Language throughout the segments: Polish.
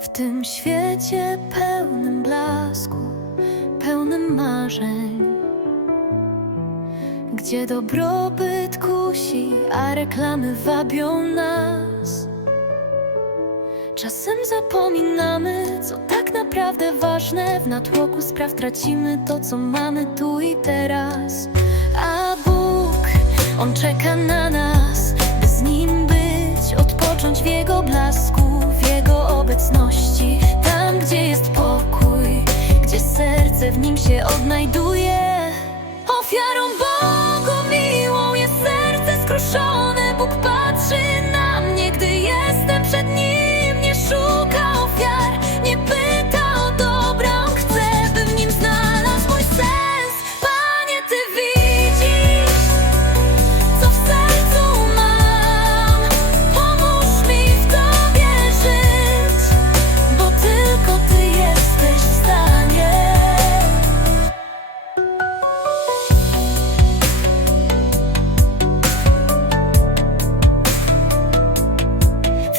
W tym świecie pełnym blasku, pełnym marzeń, gdzie dobrobyt kusi, a reklamy wabią nas. Czasem zapominamy, co tak naprawdę ważne. W natłoku spraw tracimy to, co mamy tu i teraz. On czeka na nas, by z Nim być, odpocząć w Jego blasku, w Jego obecności. Tam, gdzie jest pokój, gdzie serce w Nim się odnajduje. Ofiarą Bogu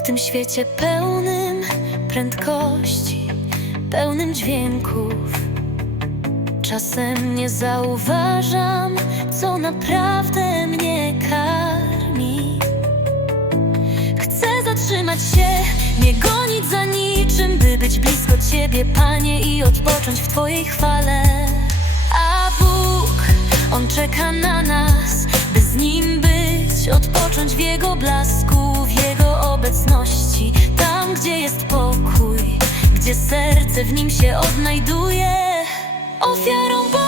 tym świecie pełnym prędkości, pełnym dźwięków, czasem nie zauważam, co naprawdę mnie karmi. Chcę zatrzymać się, nie gonić za niczym, by być blisko Ciebie, Panie, i odpocząć w Twojej chwale. A Bóg, On czeka na nas, by z Nim być, odpocząć w Jego blasku, serce w Nim się odnajduje. Ofiarą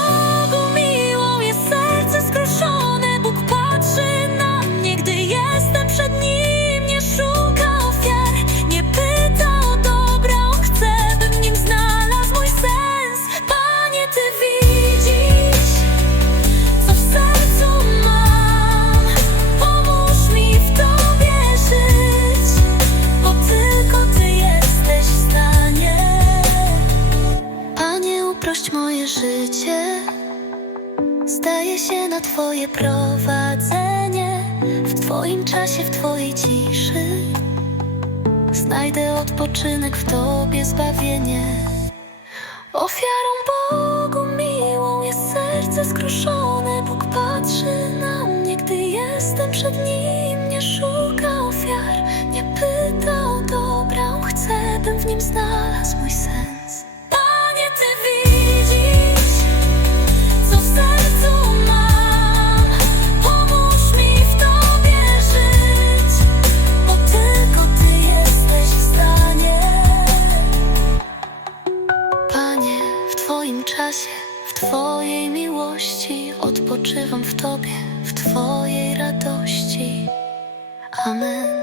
Moje życie, zdaje się na Twoje prowadzenie, w Twoim czasie, w Twojej ciszy. Znajdę odpoczynek w Tobie, zbawienie. Ofiarą Bogu miłą jest serce skruszone. Bóg patrzy na mnie, gdy jestem przed Nim. Nie szuka ofiar, nie pyta o dobra. On chce, bym w nim znalazł mój sens. Czasie, w Twojej miłości odpoczywam w Tobie, w Twojej radości. Amen.